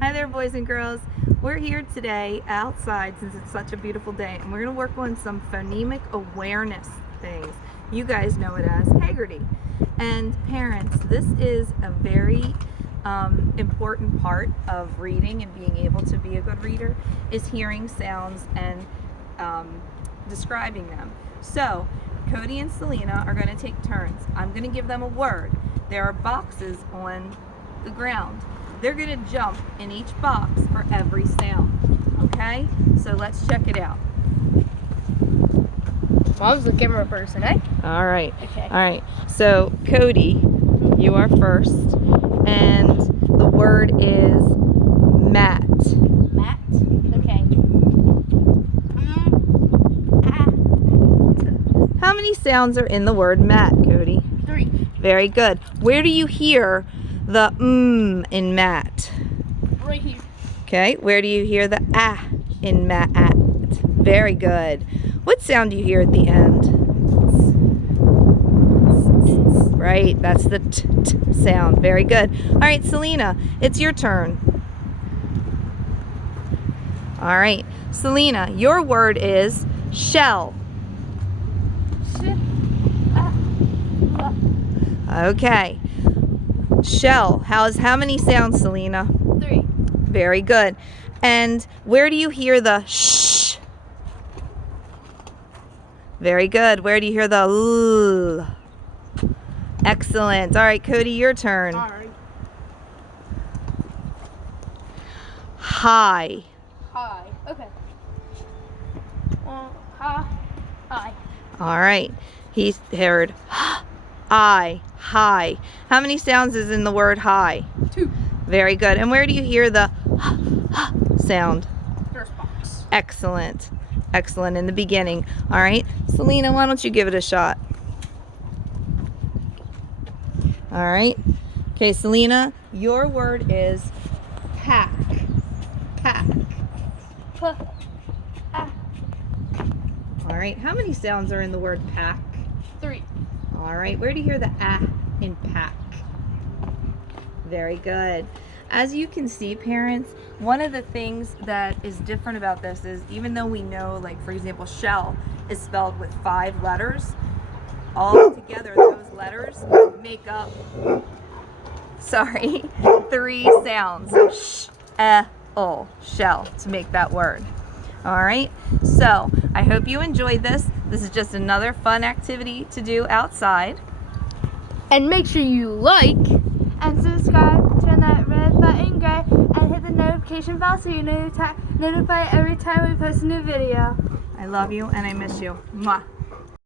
Hi there, boys and girls. We're here today outside since it's such a beautiful day, and we're going to work on some phonemic awareness things. You guys know it as Haggerty. And parents, this is a very important part of reading and being able to be a good reader is hearing sounds and describing them. So Cody and Selena are going to take turns. I'm going to give them a word. There are boxes on the ground. They're going to jump in each box for every sound. Okay? So let's check it out. Mom's the camera person, eh? All right. Okay. All right. So Cody, you are first, and the word is mat. Matt? Okay. How many sounds are in the word mat, Cody? 3. Very good. Where do you hear the in mat? Right here. Okay. Where do you hear the in mat? Very good. What sound do you hear at the end? Right, that's the t sound. Very good. All right, Selena, it's your turn. All right, Selena, your word is shell. Okay. Shell. How many sounds, Selena? 3. Very good. And where do you hear the shh? Very good. Where do you hear the l? Excellent. All right, Cody, your turn. All right. High. Hi. Okay. Hi. All right. He heard I. High. How many sounds is in the word high? 2. Very good. And where do you hear the sound? First box. Excellent. Excellent in the beginning. All right. Selena, why don't you give it a shot? All right. Okay, Selena, your word is pack. Pack. All right. How many sounds are in the word pack? 3. All right. Where do you hear the in pack? Very good. As you can see, parents, one of the things that is different about this is even though we know, like, for example, shell is spelled with 5 letters, all together those letters make up, 3 sounds. Sh, shell, to make that word. All right, so I hope you enjoyed this. This is just another fun activity to do outside. And make sure you like and subscribe, turn that red button gray, and hit the notification bell so you're notified every time we post a new video. I love you and I miss you. Mwah.